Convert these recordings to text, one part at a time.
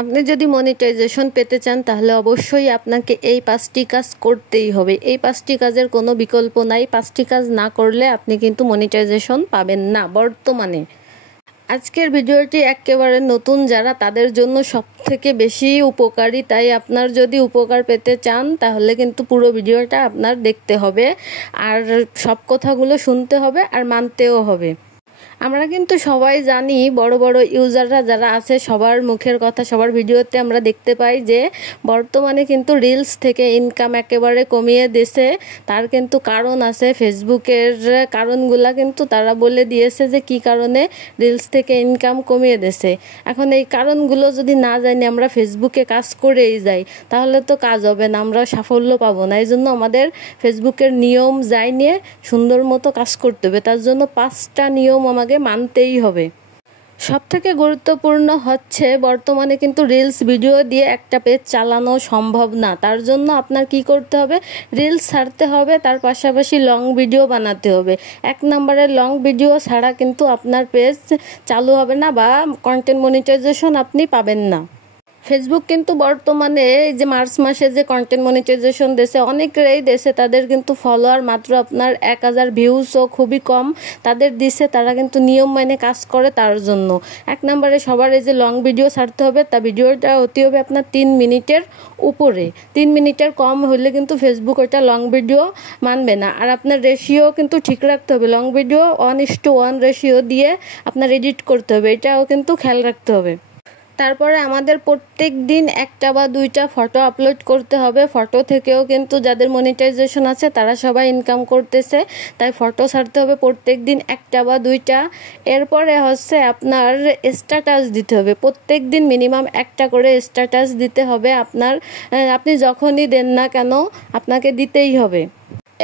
আপনি যদি মনিটাইজেশন পেতে চান তাহলে অবশ্যই আপনাকে এই 5টি কাজ করতেই হবে। এই 5টি কাজের কোনো বিকল্প নাই। 5টি কাজ না করলে আপনি কিন্তু মনিটাইজেশন পাবেন না বর্তমানে। আজকের ভিডিওটি একেবারে নতুন যারা তাদের জন্য সবথেকে বেশি উপকারী, তাই আপনার যদি উপকার পেতে চান তাহলে কিন্তু পুরো ভিডিওটা আপনার দেখতে হবে আর সব কথাগুলো শুনতে হবে আর মানতেও হবে। আমরা কিন্তু সবাই জানি বড় বড় ইউজাররা যারা আছে সবার মুখের কথা, সবার ভিডিওতে আমরা দেখতে পাই যে বর্তমানে কিন্তু রিলস থেকে ইনকাম একেবারে কমিয়ে দিয়েছে। তার কিন্তু কারণ আছে, ফেসবুকের কারণগুলা কিন্তু তারা বলে দিয়েছে যে কি কারণে রিলস থেকে ইনকাম কমিয়ে দিয়েছে। এখন এই কারণগুলো যদি না জানি আমরা ফেসবুকে কাজ করেই যাই তাহলে তো কাজ হবে না, আমরা সাফল্য পাবো না। এই জন্য আমাদের ফেসবুকের নিয়ম যাই নিয়ে সুন্দর মতো কাজ করতে হবে। তার জন্য 5টা নিয়ম আমাকে মানতেই হবে। সবথেকে গুরুত্বপূর্ণ হচ্ছে বর্তমানে কিন্তু রিলস ভিডিও দিয়ে একটা পেজ চালানো সম্ভব না। তার জন্য আপনার কি করতে হবে, রিলস ছাড়তে হবে, তার পাশাপাশি লং ভিডিও বানাতে হবে। 1 নম্বরে লং ভিডিও ছাড়া কিন্তু আপনার পেজ চালু হবে না বা কন্টেন্ট মনিটাইজেশন আপনি পাবেন না। ফেসবুক কিন্তু বর্তমানে এই যে মার্চ মাসে যে কন্টেন্ট মনিটাইজেশন দেশে অনেকেরই দেশে, তাদের কিন্তু ফলোয়ার মাত্র আপনার 1000 ভিউসও খুবই কম তাদের দিছে। তারা কিন্তু নিয়ম মেনে কাজ করে। তার জন্য 1 নম্বরে সবার এই যে লং ভিডিও ছাড়তে হবে, তা ভিডিওটা হতে হবে আপনার 3 মিনিটের উপরে। 3 মিনিটের কম হলে কিন্তু ফেসবুক ওইটা লং ভিডিও মানবে না। আর আপনার রেশিও কিন্তু ঠিক রাখতে হবে, লং ভিডিও 1:1 রেশিও দিয়ে আপনার এডিট করতে হবে, এটাও কিন্তু খেয়াল রাখতে হবে। তারপরে আমাদের প্রত্যেক দিন 1টা বা 2টা ফটো আপলোড করতে হবে। ফটো থেকেও কিন্তু যাদের মনিটাইজেশন আছে তারা সবাই ইনকাম করতেছে, তাই ফটো ছাড়তে হবে প্রত্যেক দিন 1টা বা 2টা। এরপরে হচ্ছে আপনার স্ট্যাটাস দিতে হবে, প্রত্যেক দিন মিনিমাম 1টা করে স্ট্যাটাস দিতে হবে। আপনি যখনই দেন না কেন আপনাকে দিতেই হবে।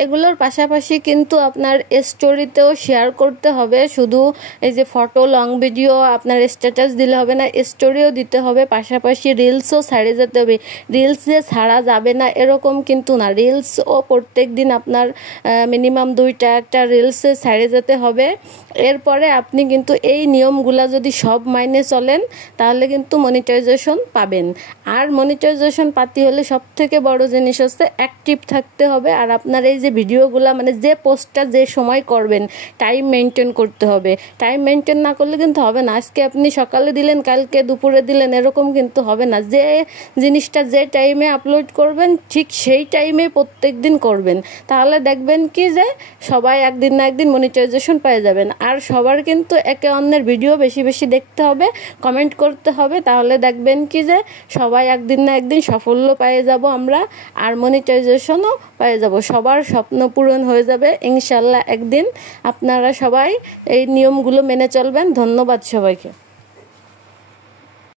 এগুলোর পাশাপাশি কিন্তু আপনার স্টোরিতেও শেয়ার করতে হবে। শুধু এই যে ফটো লং ভিডিও আপনার স্ট্যাটাস দিলে হবে না, স্টোরিও দিতে হবে, পাশাপাশি রিলসও ছাড়ে যেতে হবে। রিলস যে ছাড়া যাবে না এরকম কিন্তু না, রিলসও প্রত্যেক দিন আপনার মিনিমাম 2টা একটা রিলসে ছাড়ে যেতে হবে। এরপরে আপনি কিন্তু এই নিয়মগুলা যদি সব মাইনে চলেন তাহলে কিন্তু মনিটাইজেশন পাবেন। আর মনিটাইজেশন পাতি হলে সবথেকে বড় জিনিস হচ্ছে অ্যাক্টিভ থাকতে হবে। আর আপনার এই যে ভিডিওগুলা মানে যে পোস্টটা যে সময় করবেন টাইম মেনটেন করতে হবে। টাইম মেনটেন না করলে কিন্তু হবে না। আজকে আপনি সকালে দিলেন, কালকে দুপুরে দিলেন, এরকম কিন্তু হবে না। যে জিনিসটা যে টাইমে আপলোড করবেন ঠিক সেই টাইমে প্রত্যেক দিন করবেন, তাহলে দেখবেন কি যে সবাই একদিন না একদিন মনিটাইজেশন পেয়ে যাবেন। আর সবার কিন্তু একে অন্যের ভিডিও বেশি বেশি দেখতে হবে, কমেন্ট করতে হবে, তাহলে দেখবেন কি যে সবাই একদিন না একদিন সাফল্য পেয়ে যাব আমরা, আর মনিটাইজেশনও পেয়ে যাব। সবার স্বপ্ন পূরণ হয়ে যাবে ইনশাল্লাহ একদিন। আপনারা সবাই এই নিয়মগুলো মেনে চলবেন। ধন্যবাদ সবাইকে।